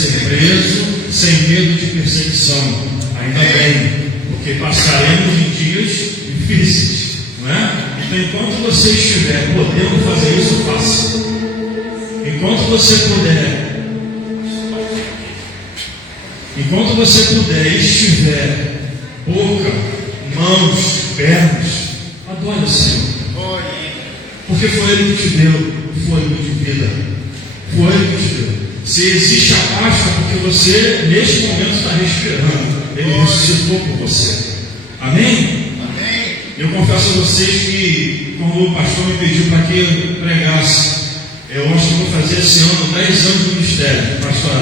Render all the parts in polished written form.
ser preso, sem medo de perseguição. Ainda bem, porque passaremos em dias difíceis, não é? Então, enquanto você estiver podendo fazer isso, faça. Enquanto você puder e estiver, boca, mãos, pernas, adore o Senhor. Porque foi Ele que te deu fôlego de vida. Foi Ele que te deu. Se existe a Páscoa, porque você, neste momento, está respirando. Ele ressuscitou por você. Amém? Amém. Eu confesso a vocês que, como o pastor me pediu para que eu pregasse, eu acho que vou fazer esse ano 10 anos de ministério, pastor.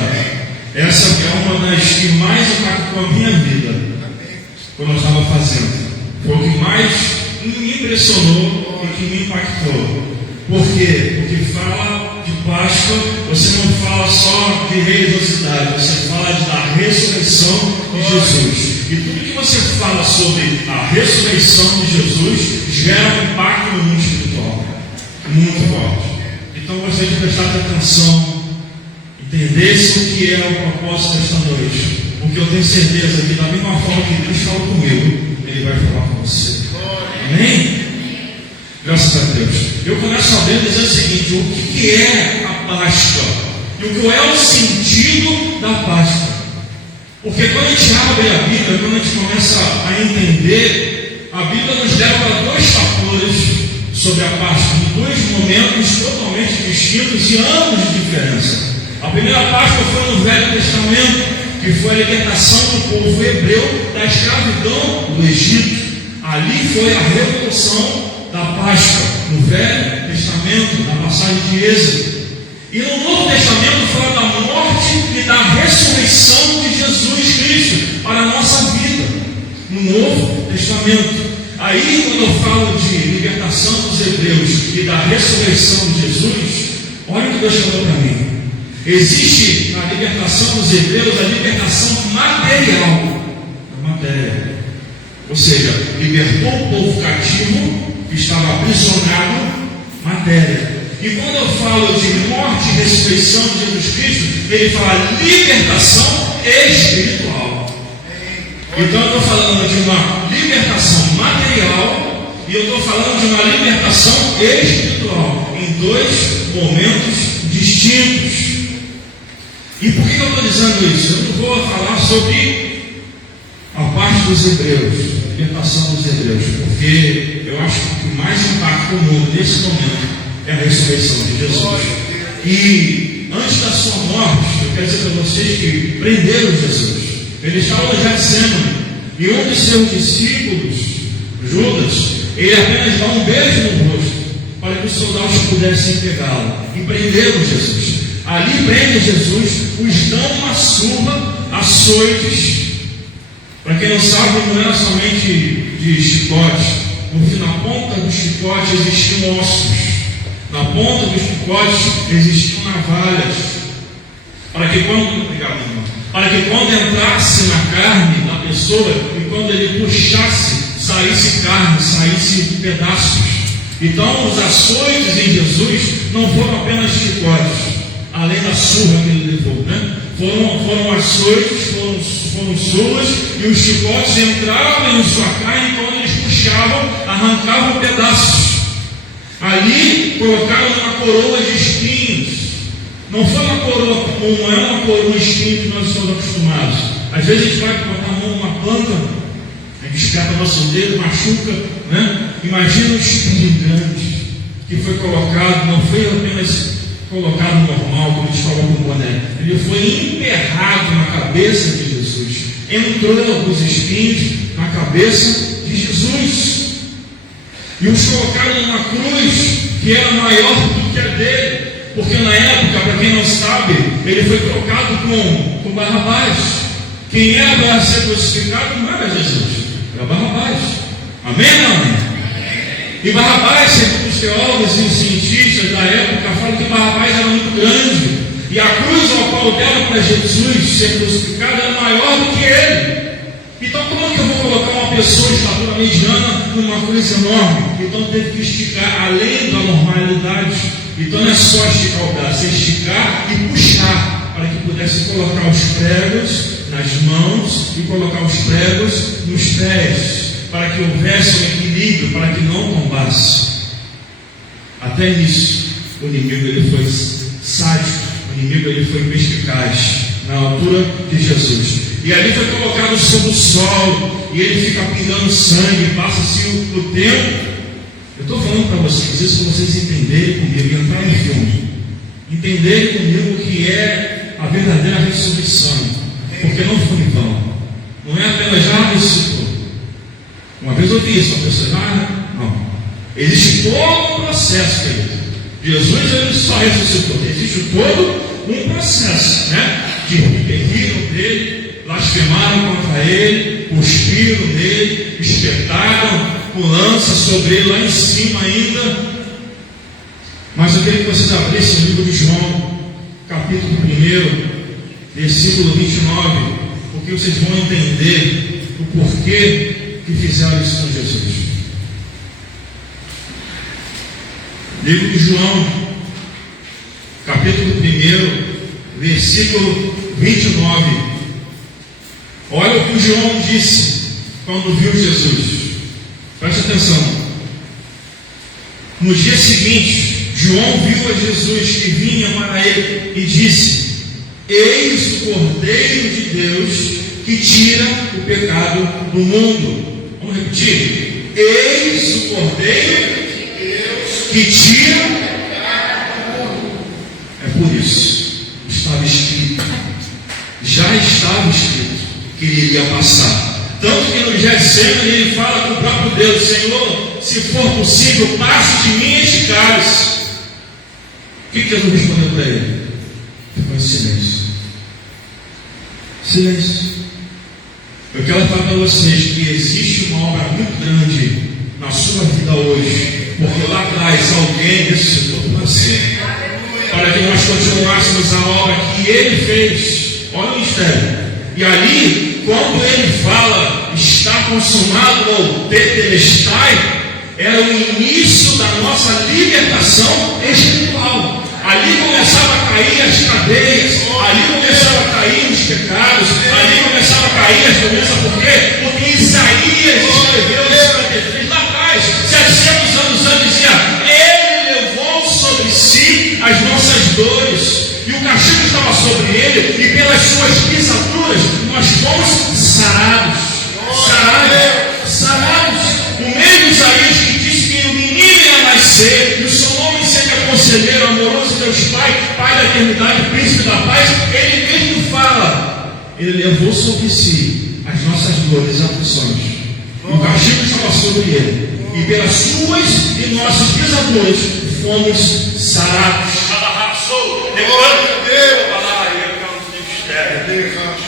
Essa é uma das que mais impactou a minha vida, quando eu estava fazendo. Foi o que mais me impressionou e que me impactou. Por quê? Porque fala de Páscoa, você não fala só de religiosidade, você fala da ressurreição de Jesus. E tudo que você fala sobre a ressurreição de Jesus gera um impacto no mundo espiritual muito forte. Então eu gostaria de prestar atenção, entendesse o que é o propósito desta noite. Porque eu tenho certeza que da mesma forma que Deus fala comigo, Ele vai falar com você. Amém? Graças a Deus. Eu começo sabendo dizer o seguinte: o que é a Páscoa? E o que é o sentido da Páscoa? Porque quando a gente abre a Bíblia, quando a gente começa a entender, a Bíblia nos leva a dois fatores sobre a Páscoa, em dois momentos totalmente distintos e anos de diferença. A primeira Páscoa foi no Velho Testamento, que foi a libertação do povo hebreu da escravidão do Egito. Ali foi a revolução da Páscoa, no Velho Testamento, na passagem de Êxodo. E no Novo Testamento fala da morte e da ressurreição de Jesus Cristo para a nossa vida. No Novo Testamento. Aí, quando eu falo de libertação dos hebreus e da ressurreição de Jesus, olha o que Deus falou para mim. Existe na libertação dos hebreus a libertação material, da matéria. Ou seja, libertou o povo cativo que estava aprisionado, matéria. E quando eu falo de morte e ressurreição de Jesus Cristo, ele fala libertação espiritual. Então eu estou falando de uma libertação material e eu estou falando de uma libertação espiritual, em dois momentos distintos. E por que eu estou dizendo isso? Eu não vou falar sobre a parte dos hebreus, libertação dos hebreus, porque eu acho que o que mais impacta o mundo nesse momento é a ressurreição de Jesus. E antes da sua morte, eu quero dizer para vocês que prenderam Jesus. Ele estava no Getsemane, e um dos seus discípulos, Judas, ele apenas dá um beijo no rosto para que os soldados pudessem pegá-lo. E prenderam Jesus. Ali prende Jesus, os dão uma surra, açoites. Para quem não sabe, não era somente de chicote, porque na ponta do chicote existiam ossos, na ponta do chicote existiam navalhas, para que quando entrasse na carne da pessoa e quando ele puxasse, saísse carne, saísse pedaços. Então os açoites em Jesus não foram apenas chicotes, além da surra que ele levou, né? Foram açoites, foram surras, e os chicotes entravam em sua carne, e quando eles puxavam, arrancavam pedaços. Ali colocaram uma coroa de espinhos. Não foi uma coroa comum, não é uma coroa de espinho que nós estamos acostumados. Às vezes a gente vai botar a mão numa planta, a gente escapa nosso dedo, machuca, né? Imagina um espinho grande que foi colocado, não foi apenas colocado normal, como eles falam no boné. Ele foi emperrado na cabeça de Jesus. Entrou os espinhos na cabeça de Jesus. E os colocaram numa cruz que era maior do que a dele. Porque na época, para quem não sabe, ele foi trocado com Barrabás. Quem era para ser crucificado não era Jesus, era Barrabás. Amém, não amém? E Barrabás, segundo os teólogos e os cientistas da época, falam que Barrabás era muito grande. E a cruz ao qual deram para Jesus ser crucificado era maior do que ele. Então como é que eu vou colocar uma pessoa de estatura mediana numa cruz enorme? Então teve que esticar além da normalidade. Então não é só esticar o braço, é esticar e puxar para que pudesse colocar os pregos nas mãos e colocar os pregos nos pés, para que houvesse um equilíbrio, para que não tombasse. Até nisso, o inimigo ele foi sádico, o inimigo ele foi perspicaz, na altura de Jesus. E ali foi colocado sob o sol, e ele fica pingando sangue, passa-se o tempo. Eu estou falando para vocês isso para vocês entenderem comigo, entrar no filme, entenderem comigo o que é a verdadeira ressurreição, porque não foi em vão, não é apenas já ressuscitou. Uma vez eu vi isso, uma pessoa, não. Existe todo um processo, querido. Jesus ele só ressuscitou, existe todo um processo, né? De riram dele, blasfemaram contra ele, cuspiram nele, espetaram com lança sobre ele lá em cima ainda. Mas eu queria que vocês abrissem o livro de João, capítulo 1, versículo 29, porque vocês vão entender o porquê que fizeram isso com Jesus. Livro de João, capítulo 1, versículo 29. Olha o que o João disse quando viu Jesus. Preste atenção. No dia seguinte, João viu a Jesus que vinha para ele e disse: Eis o Cordeiro de Deus que tira o pecado do mundo. Vamos repetir. Eis o Cordeiro que tira o pecado do mundo. É por isso, estava escrito, já estava escrito que ele iria passar. Tanto que no Getsemane ele fala com o próprio Deus: Senhor, se for possível, passe de mim este cálice. O que Jesus respondeu para ele? Ficou em silêncio. Silêncio. Eu quero falar para vocês que existe uma obra muito grande na sua vida hoje, porque lá atrás alguém ressuscitou por você, para que nós continuássemos a obra que ele fez. Olha o mistério. E ali, quando ele fala está consumado ou tetelestai, era o início da nossa libertação espiritual. Ali começava a cair as cadeias, ali começava a cair os pecados, ali começava a cair as doenças. Por quê? Porque Isaías escreveu em 53 lá atrás, 700 anos antes, dizia: Ele levou sobre si as nossas dores, e o castigo estava sobre ele, e pelas suas pisaduras nós fomos sarados. Sarados. O mesmo Isaías que disse que o menino ia nascer, e o seu nome seria Conselheiro, Amoroso, Deus Pai, Pai da eternidade, Príncipe da paz, ele mesmo fala: Ele levou sobre si as nossas dores e aflições, o castigo estava sobre ele, e pelas suas e nossas pisaduras fomos sarados.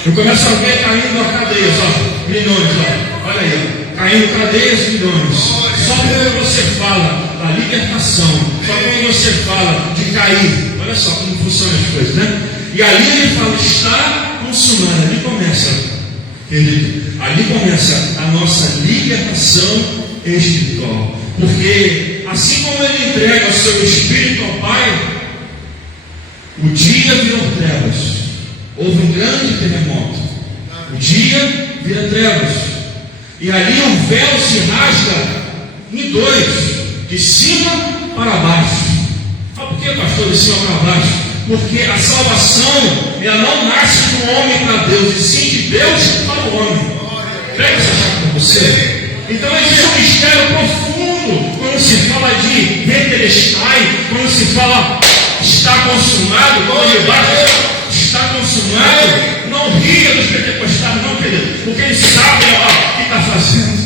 Eu começo a ver caindo a cadeias, milhões, olha aí, caindo cadeias, milhões. Só quando você fala da libertação, só quando você fala de cair, olha só como funcionam as coisas, né? E ali ele fala: está consumado. Ali começa, querido, ali começa a nossa libertação espiritual, porque assim como ele entrega o seu Espírito ao Pai, o dia virou trevas. Houve um grande terremoto. O dia vira trevas. E ali o véu se rasga em dois, de cima para baixo. Mas por que, pastor, de cima para baixo? Porque a salvação, ela não nasce do homem para Deus, e sim de Deus para o homem. Pega essa chave para você. Então existe um mistério profundo quando se fala de tetelestai, quando se fala está consumado, quando ele bate está consumado. Não ria dos pentecostais, não, querido, porque eles sabem o que está fazendo.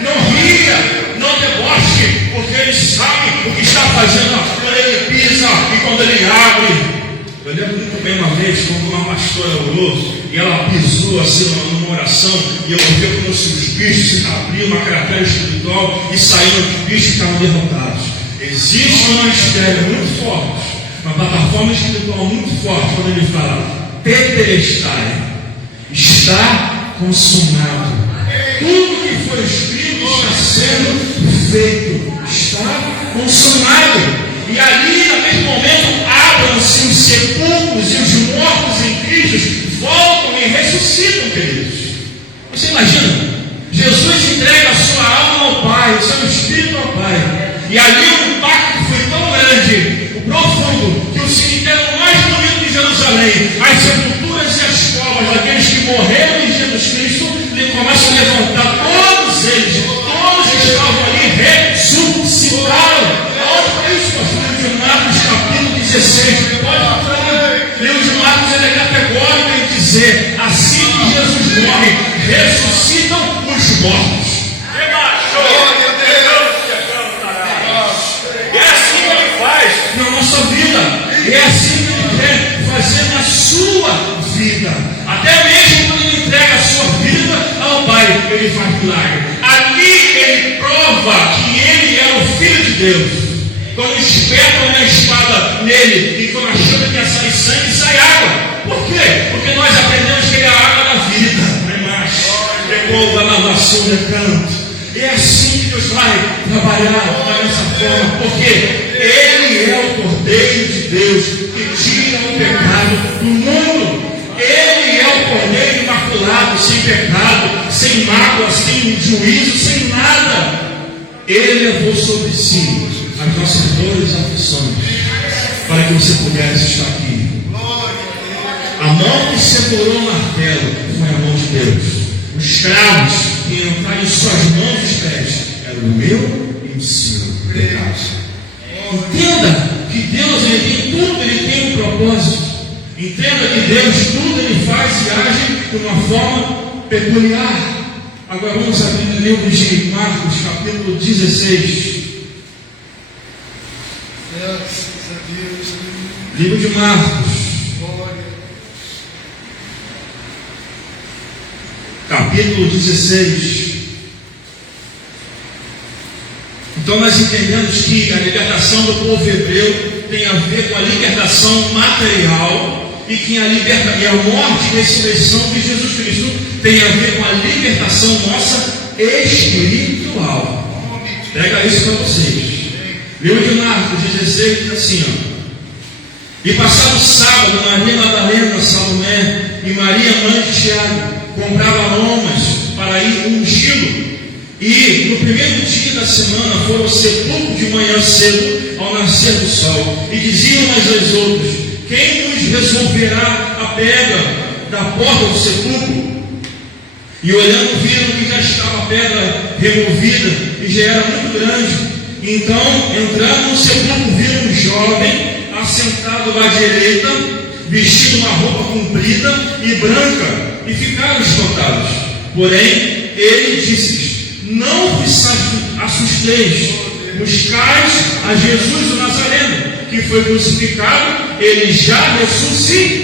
Não ria, não deboche, porque eles sabem o que está fazendo quando ele pisa e quando ele abre. Eu lembro muito bem uma vez, quando uma pastora orou, e ela pisou assim numa oração, e eu ouvi como se os bichos se abriam, uma cratera espiritual, e saíram os bichos que estavam derrotados. Existe um mistério muito forte, uma plataforma espiritual muito forte, quando ele fala tetelestai, está consumado. Tudo que foi escrito está sendo feito, está consumado. E ali, naquele momento, abram-se os sepulcros e os mortos em Cristo E ali o impacto foi tão grande, o profundo, que o cemitério mais bonito de Jerusalém, as sepulturas e as covas daqueles que morreram em Jesus Cristo, ele começa a levantar todos eles, todos que estavam ali ressuscitaram. Olha para isso, pastor, de Marcos capítulo 16, pode entrar. Livro de Marcos ele é categórico em dizer: assim que Jesus morre, ressuscitam os mortos. É assim que ele faz na nossa vida. É assim que ele quer fazer na sua vida. Até mesmo quando ele entrega a sua vida ao Pai, ele faz milagre. Ali ele prova que ele é o Filho de Deus. Quando espetam a espada nele e quando achando que ia sair sangue, sai água. Por quê? Porque nós aprendemos que ele é a água da vida. Não é mais? Pegou da lavação de canto. É assim que Deus vai trabalhar dessa forma, porque Ele é o Cordeiro de Deus que tira o pecado do mundo. Ele é o Cordeiro imaculado, sem pecado, sem mágoa, sem juízo, sem nada. Ele levou sobre si as nossas dores e aflições, para que você pudesse estar aqui. A mão que segurou o martelo foi a mão de Deus. Os cravos que entraram em suas mãos e pés eram o meu e o seu pecado. Entenda que Deus ele tem tudo, ele tem um propósito. Entenda que Deus tudo ele faz e age de uma forma peculiar. Agora vamos abrir o livro de Marcos, capítulo 16. Livro de Marcos, capítulo 16. Então nós entendemos que a libertação do povo hebreu tem a ver com a libertação material e que a morte e a ressurreição de Jesus Cristo tem a ver com a libertação nossa espiritual. Pega isso para vocês. Livro de Marcos 16 diz assim, ó. E passado o sábado, Maria Madalena, Salomé e Maria, mãe de Tiago, comprava aromas para ir ungí-lo. E no primeiro dia da semana foram ao sepulcro de manhã cedo, ao nascer do sol, e diziam umas às outras: quem nos resolverá a pedra da porta do sepulcro? E olhando viram que já estava a pedra removida e já era muito grande. Então, entrando no sepulcro, viram um jovem assentado à direita, vestido uma roupa comprida e branca, e ficaram espantados. Porém, ele disse: não vos assusteis, buscais a Jesus o Nazareno, que foi crucificado, ele já ressuscitou.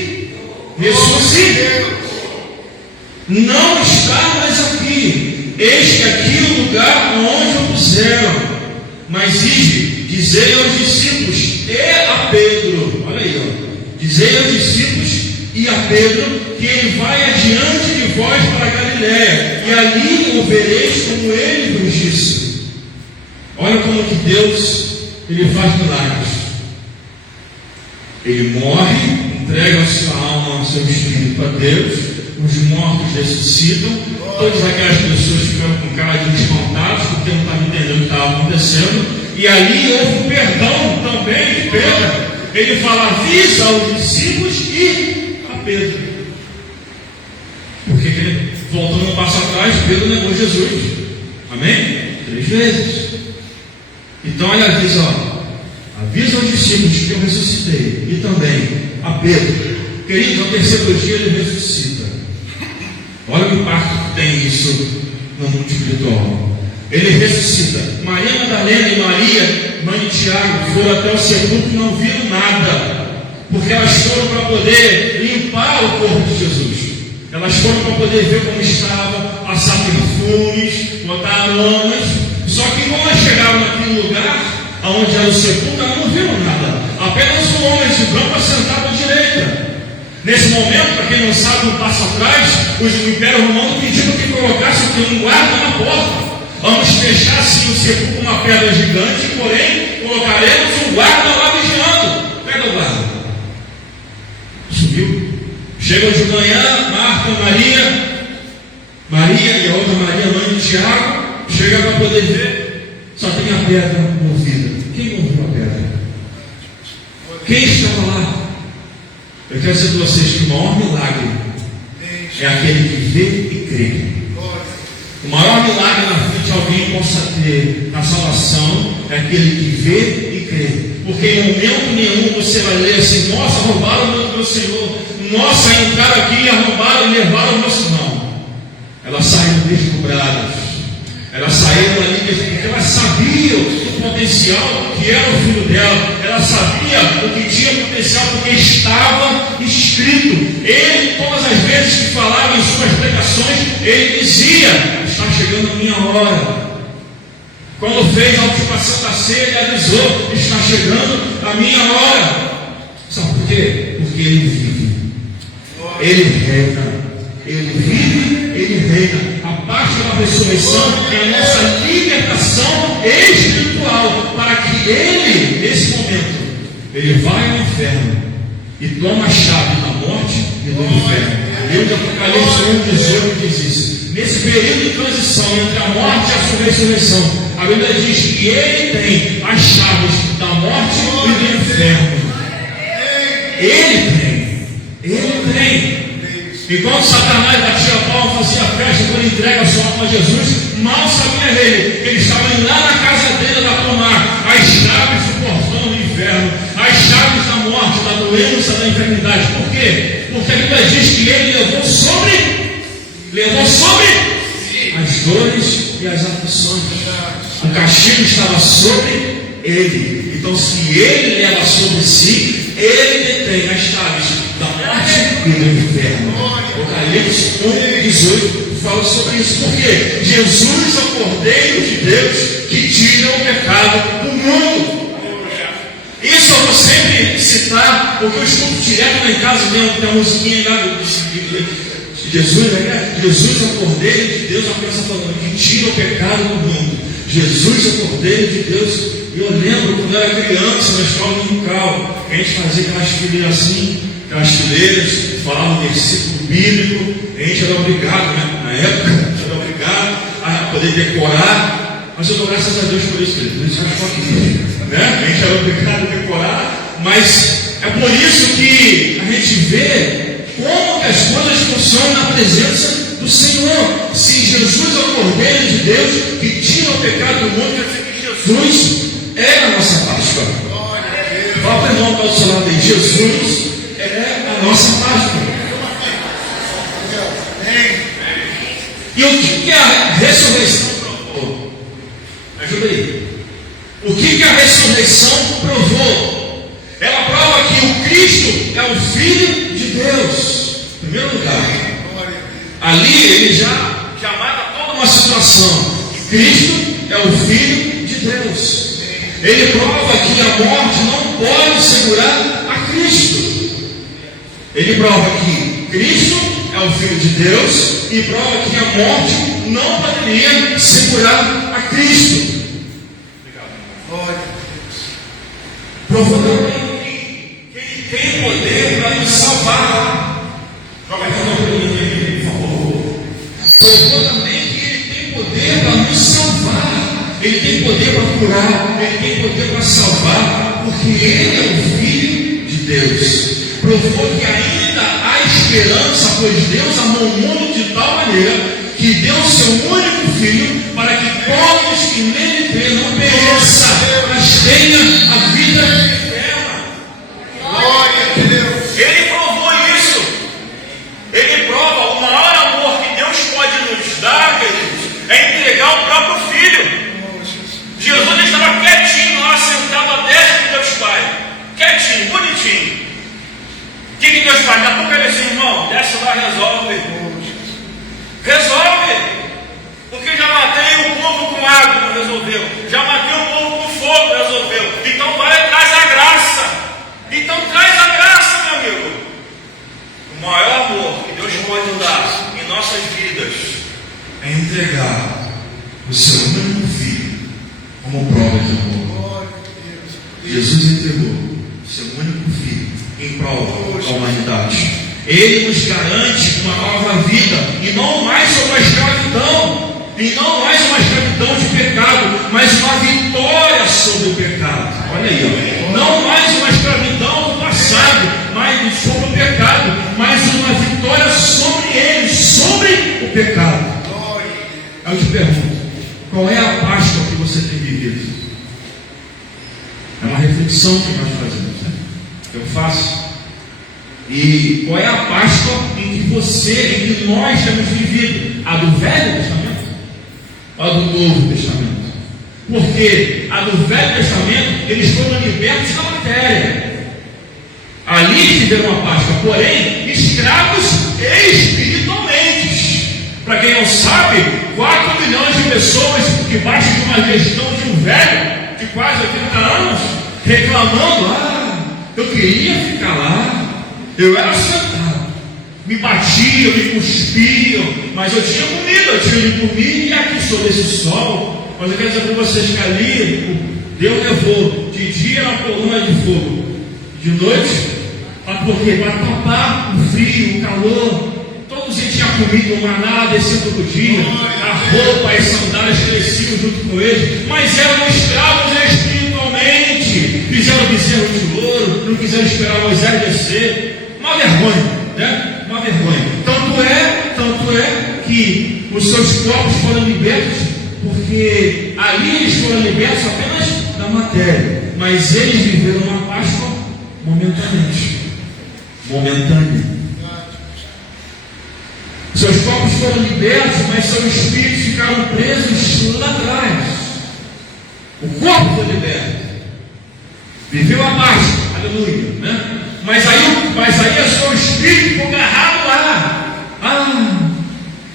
Não está mais aqui, eis que aqui é o lugar onde o puseram. Mas dizei aos discípulos e a Pedro, olha aí, ó, dizei aos discípulos e a Pedro que ele vai adiante de vós para a Galiléia, e ali o vereis como ele vos disse. Olha como que Deus ele faz milagres. Ele morre, entrega a sua alma, o seu espírito a Deus, os mortos ressuscitam, todas aquelas pessoas ficam com cara de espantados porque não estavam entendendo o que estava acontecendo, e ali houve um perdão também de Pedro. Ele fala: avisa aos discípulos e a Pedro. Porque voltando um passo atrás, Pedro negou Jesus. Amém? 3 vezes. Então ele avisa, avisa aos discípulos que eu ressuscitei, e também a Pedro. Queridos, ao terceiro dia ele ressuscita. Olha o impacto que tem isso no mundo espiritual. Ele ressuscita. Maria Madalena e Maria, mãe de Tiago, foram até o sepulcro e não viram nada, porque elas foram para poder limpar o corpo de Jesus. Elas foram para poder ver como estava, passar perfumes, botar aromas. Só que quando elas chegaram naquele lugar onde era o sepulcro, elas não viram nada. Apenas um homem de branco assentado à direita. Nesse momento, para quem não sabe, um passo atrás, o Império Romano pediu que colocasse um guarda na porta. Vamos fechar sim o sepulcro com uma pedra gigante, porém colocaremos um guarda lá vigiando. Pega o guarda. Subiu. Chegam de manhã, Marta, Maria e a outra Maria, mãe de Tiago, chega para poder ver. Só tem a pedra movida. Quem moveu a pedra? Quem estava lá? Eu quero dizer para vocês que o maior milagre é aquele que vê e crê. O maior milagre na frente de alguém possa ter na salvação é aquele que vê e crê. Porque em momento nenhum você vai ler assim: nossa, roubaram o meu Senhor, nossa, entraram aqui e arrombaram e levaram o nosso irmão. Elas saíram descobradas, elas saíram ali porque elas sabiam o potencial que era o filho dela, ela sabia o que tinha potencial porque estava escrito. Ele, todas as vezes que falava em suas pregações, ele dizia: está chegando a minha hora. Quando fez a última Santa Ceia, ele avisou: está chegando a minha hora. Sabe por quê? Porque ele vive, ele reina, ele vive, ele reina. A parte da ressurreição é a nossa libertação espiritual, para que ele, nesse momento, ele vai ao inferno e toma a chave da morte e do inferno. Deus de Apocalipse 1:18 diz isso. Nesse período de transição entre a morte e a sua ressurreição, a Bíblia diz que ele tem as chaves da morte e do inferno. Ele tem. Enquanto Satanás batia a palma, fazia festa quando entrega a sua alma a Jesus, mal sabia ele que ele estava indo lá na casa dele para tomar as chaves do portão do inferno, as chaves da morte, da doença, da enfermidade. Por quê? Porque a Bíblia diz que ele levou sobre as dores e as aflições. O castigo estava sobre ele. Então, se ele leva sobre si, ele detém as chaves da morte e do inferno. Apocalipse 1:18 fala sobre isso. Porque Jesus é o Cordeiro de Deus que tira o pecado do mundo. Isso eu vou sempre citar, porque eu escuto direto lá em casa, tem uma musiquinha lá de Jesus, né? Jesus é o Cordeiro de Deus, uma criança falando que tira o pecado do mundo. Jesus é o Cordeiro de Deus. Eu lembro quando eu era criança na escola dominical, a gente fazia aquelas fileiras assim, aquelas fileiras, falava um versículo bíblico, a gente era obrigado, né? Na época, era obrigado a poder decorar, mas eu dou graças a Deus por isso, por isso eu estou aqui, né? A gente era obrigado a decorar, mas é por isso que a gente vê como que as coisas funcionam na presença do Senhor. Se Jesus é o Cordeiro de Deus que tira o pecado do mundo, quer dizer que Jesus é a nossa Páscoa. Fala para o irmão que está do seu lado aí: Jesus é a nossa Páscoa. E o que a ressurreição provou? Ajuda aí. O que a ressurreição provou? Ela prova que o Cristo é o Filho de Deus. Em primeiro lugar, ali ele já mata toda uma situação. Cristo é o Filho de Deus. Ele prova que a morte não pode segurar a Cristo. Ele prova que Cristo é o Filho de Deus e prova que a morte não poderia segurar a Cristo. Provou também que ele tem poder para nos salvar. Joga aqui no por favor. Provou também que ele tem poder para nos salvar. Ele tem poder para curar. Ele tem poder para salvar. Porque ele é o Filho de Deus. Provou que ainda há esperança, pois Deus amou o mundo de tal maneira que deu o seu único Filho para que todos que nele crêem não pereçam, mas tenham a vida eterna. Glória a Deus. Ele provou isso. Ele prova o maior amor que Deus pode nos dar, queridos, é entregar o próprio Filho. Jesus estava quietinho lá, sentado à destra de Deus Pai. Quietinho, bonitinho. O que Deus faz? Daqui a pouco ele disse: irmão, desce lá, resolve. Resolve. Porque já matei o povo com água, não resolveu. Já matei o povo com fogo, resolveu. Então vai, traz a graça. Então traz a graça, meu amigo. O maior amor que Deus pode dar em nossas vidas é entregar o seu único Filho como prova de amor. Jesus entregou o seu único Filho em prova da humanidade. Ele nos garante uma nova vida, e não mais uma escravidão, e não mais uma escravidão de pecado, mas uma vida pecado. Eu te pergunto, qual é a Páscoa que você tem vivido? É uma reflexão que nós fazemos, né? Eu faço. E qual é a Páscoa em que nós temos vivido? A do Velho Testamento ou a do Novo Testamento? Porque a do Velho Testamento, eles foram libertos da matéria. Ali viveram a Páscoa, porém, escravos espiritualmente. Para quem não sabe, 4 milhões de pessoas debaixo de uma gestão de um velho de quase 80 anos, reclamando: eu queria ficar lá, eu era sentado, me batiam, me cuspiam, mas eu tinha comida, eu tinha de comer, e aqui sob esse sol. Mas eu quero dizer para vocês que ali Deus levou de dia na coluna de fogo, de noite, porque para tapar o frio, o calor. Todos eles tinham comido o maná descendo todo dia, a roupa e as sandálias cresciam junto com eles, mas eram escravos espiritualmente. Fizeram bezerro de ouro, não quiseram esperar Moisés descer. Uma vergonha, né? Uma vergonha. Tanto é que os seus corpos foram libertos, porque ali eles foram libertos apenas da matéria, mas eles viveram uma Páscoa momentânea. Seus corpos foram libertos, mas seus espíritos ficaram presos lá atrás. O corpo foi liberto, viveu a Páscoa, aleluia, né? Mas aí o seu espírito ficou agarrado lá.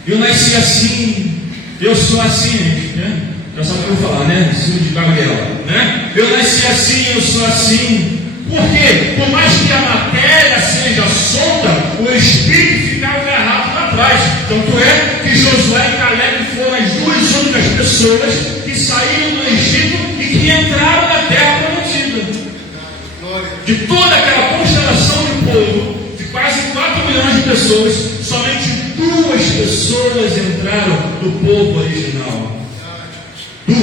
Eu nasci assim, eu sou assim, né? Já sabe o que eu vou falar, né? Filho de Gabriel, né? Eu nasci assim, eu sou assim. Por quê? Por mais que a matéria seja solta, o espírito ficava agarrado lá atrás. Tanto é que Josué e Caleb foram as duas únicas pessoas que saíram do Egito e que entraram na terra prometida. De toda aquela constelação de povo, de quase 4 milhões de pessoas, somente 2 pessoas entraram do povo original. 2.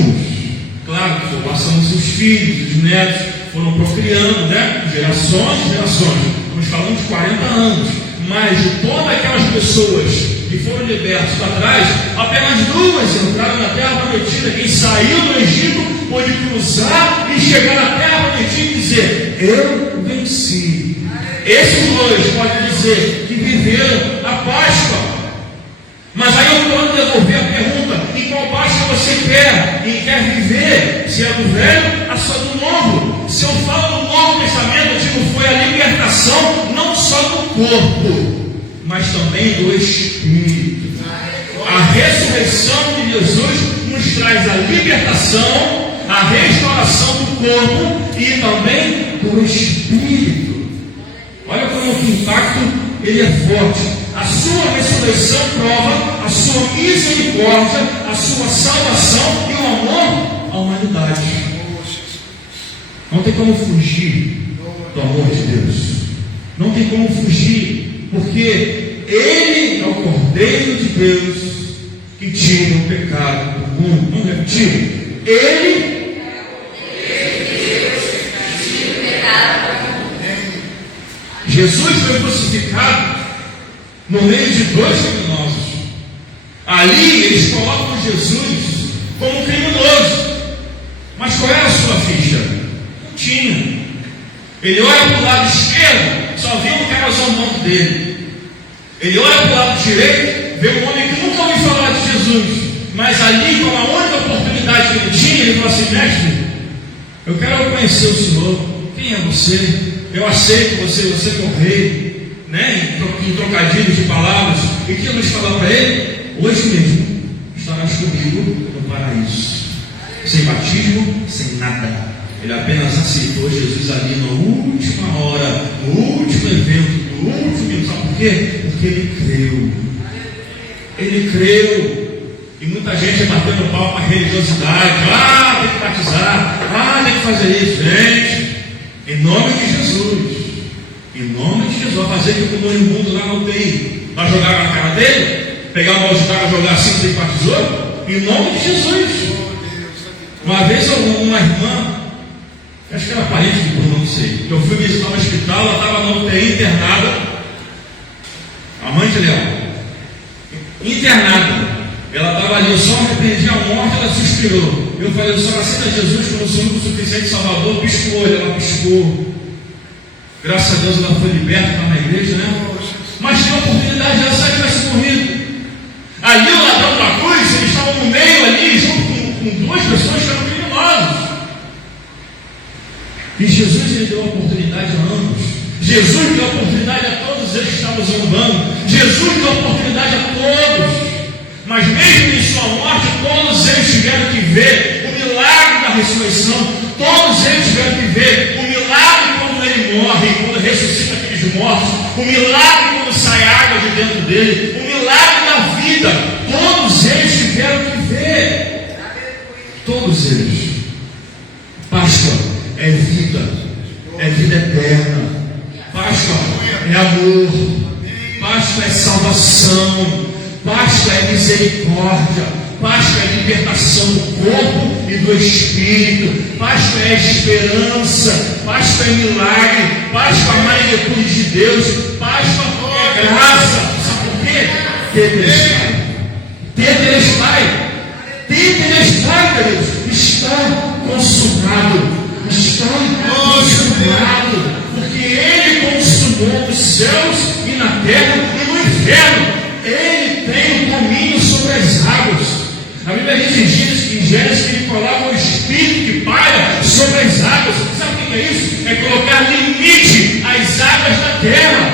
Claro que passando seus filhos, os netos, foram procriando, né? Gerações. Estamos falando de 40 anos. Mas de todas aquelas pessoas que foram libertas para trás, apenas 2 entraram na terra prometida. Quem saiu do Egito pôde cruzar e chegar na terra prometida e dizer: eu venci. Esses 2 podem dizer que viveram a Páscoa. Mas aí eu quero devolver a pergunta: em qual Páscoa você quer? E quer viver? Se é do Velho, a sua do Novo. Se eu falo do Novo Testamento, eu digo, foi a libertação não só do corpo, mas também do Espírito. A ressurreição de Jesus nos traz a libertação, a restauração do corpo e também do Espírito. Olha como o impacto ele é forte. A sua ressurreição prova a sua misericórdia, a sua salvação e o amor à humanidade. Não tem como fugir do amor de Deus. Não tem como fugir, porque Ele é o Cordeiro de Deus que tira o pecado do mundo. Vamos repetir? Ele é o Cordeiro de Deus que tira o pecado do mundo. Jesus foi crucificado no meio de 2 criminosos. Ali eles colocam Jesus como criminoso. Mas qual era a sua ficha? Tinha. Ele olha para o lado esquerdo, só vê um cara zombando dele. Ele olha para o lado direito, vê um homem que nunca ouviu falar de Jesus, mas ali, com a única oportunidade que ele tinha, ele falou assim: mestre, eu quero conhecer o Senhor. Quem é você? Eu aceito você é o rei, né? Em trocadilhos de palavras. E que Jesus falou para ele: hoje mesmo estarás comigo no paraíso. Sem batismo, sem nada. Ele apenas aceitou Jesus ali na última hora, no último evento, no último minuto. Sabe por quê? Porque ele creu. Ele creu. E muita gente batendo pau para a religiosidade. Tem que batizar. Tem que fazer isso. Gente, em nome de Jesus. Em nome de Jesus. Vai fazer que o mundo lá não tem. Vai jogar na cara dele? Pegar uma balde d'água, jogar assim, você batizou? Em nome de Jesus. Uma vez uma irmã, acho que era parente de Bruno, não sei. Eu fui visitar um hospital, ela estava na UTI internada, a mãe de Leão, internada. eu só repreendi a morte, ela suspirou. Eu falei, eu só aceito Jesus como seu único suficiente Salvador, piscou, ela piscou. Graças a Deus ela foi liberta, está na igreja, né? Mas tinha a oportunidade de ela, se ela tivesse morrido. Ali o ladrão da cruz, eles estavam no meio ali, junto com duas pessoas que eram criminosas. E Jesus ele deu a oportunidade a ambos. Jesus deu a oportunidade a todos eles que estavam zombando. Jesus deu a oportunidade a todos. Mas mesmo em sua morte, todos eles tiveram que ver o milagre da ressurreição. Todos eles tiveram que ver o milagre quando ele morre, quando ressuscita aqueles mortos. O milagre quando sai água de dentro dele. O milagre da vida. Todos eles tiveram que ver. Todos eles. Páscoa é vida eterna. Páscoa é amor. Páscoa é salvação. Páscoa é misericórdia. Páscoa é libertação do corpo e do espírito. Páscoa é esperança. Páscoa é milagre. Páscoa é a magnitude de Deus. Páscoa é graça. Sabe por quê? Tetelestai. Tetelestai. Tetelestai, queridos. Está consumado. Está consumado. Porque Ele consumou os céus e na terra e no inferno. Ele tem o domínio sobre as águas. A Bíblia diz em Gênesis que ele coloca o Espírito que paira sobre as águas. Sabe o que é isso? É colocar limite às águas da terra.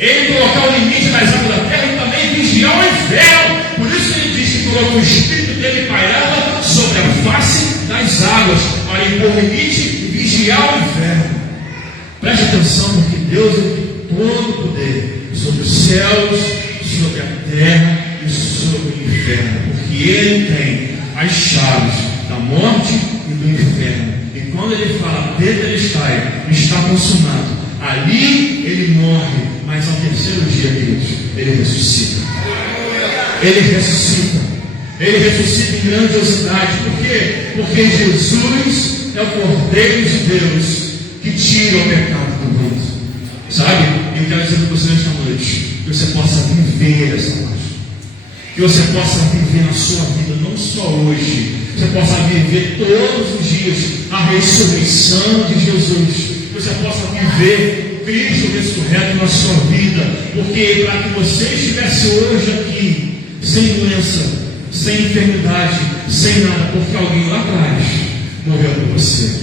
Ele colocar o limite nas águas da terra e também vigiar o inferno. Por isso ele diz que colocou o Espírito dele pairava sobre a face das águas, para impor limite e vigiar o inferno. Preste atenção, porque Deus tem todo o poder sobre os céus, sobre a terra e sobre o inferno, porque Ele tem as chaves da morte e do inferno. E quando Ele fala Tetelestai, está consumado, ali Ele morre, mas ao terceiro dia, queridos, Ele ressuscita. Ele ressuscita. Ele ressuscita em grandiosidade. Por quê? Porque Jesus é o Cordeiro de Deus que tira o pecado do mundo. Sabe? Eu quero dizer para você nesta noite que você possa viver essa noite. Que você possa viver na sua vida, não só hoje. Você possa viver todos os dias a ressurreição de Jesus. Que você possa viver Cristo ressurreto na sua vida. Porque para que você estivesse hoje aqui, sem doença, sem enfermidade, sem nada, porque alguém lá atrás morreu por você.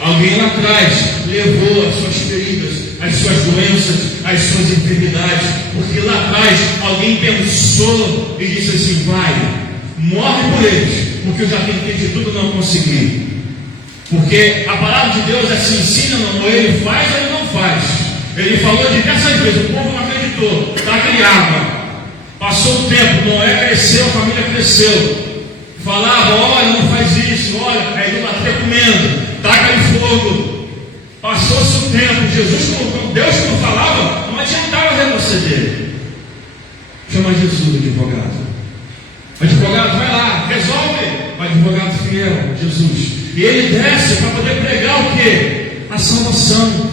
Alguém lá atrás levou as suas feridas, as suas doenças, as suas enfermidades, porque lá atrás alguém pensou e disse assim: vai, morre por eles, porque eu já tentei de tudo e não consegui. Porque a palavra de Deus é se ensina, não, ou ele faz ou ele não faz. Ele falou diversas vezes, o povo não acreditou, dá-lhe água. Passou o tempo, Noé cresceu, a família cresceu. Falava: olha, não faz isso, olha, a idolatria comendo, taca-lhe fogo. Passou-se o tempo, Deus quando falava, não adiantava retroceder. Chama Jesus, advogado. Advogado, vai lá, resolve. O advogado fiel, Jesus. E ele desce para poder pregar o quê? A salvação.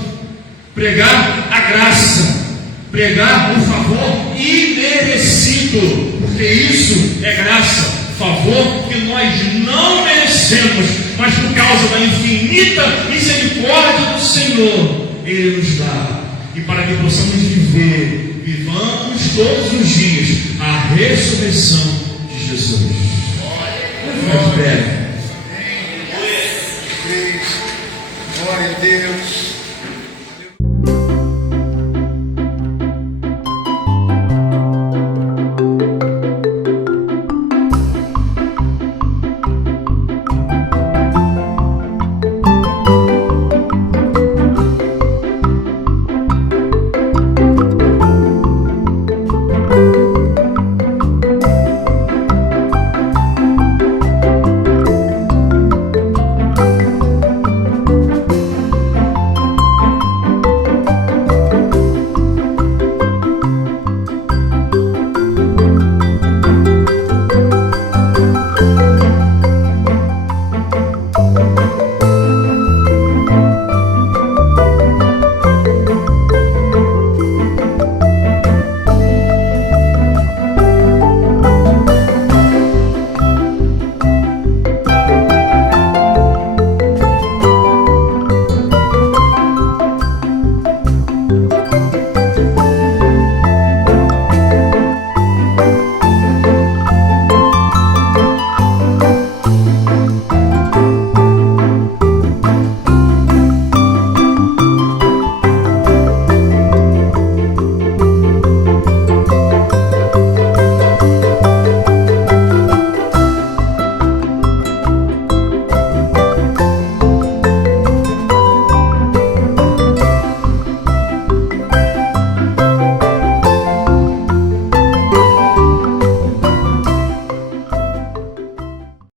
Pregar a graça. Pregar o favor imerecido. Porque isso é graça. Favor que nós não merecemos, mas por causa da infinita misericórdia do Senhor, Ele nos dá. E para que possamos vivamos todos os dias a ressurreição de Jesus. Vamos ficar de pé.